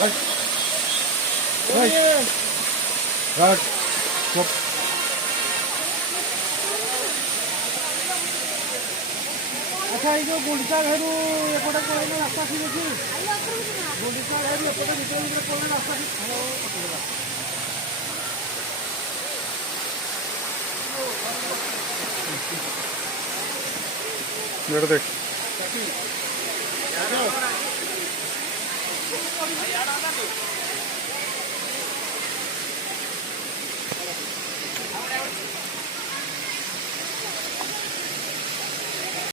अच्छा ये जो गुंडा घर एपटे पड़े रास्ता ठीक अच्छे गुंडा घर एपटे भर पड़े रास्ता ठीक देख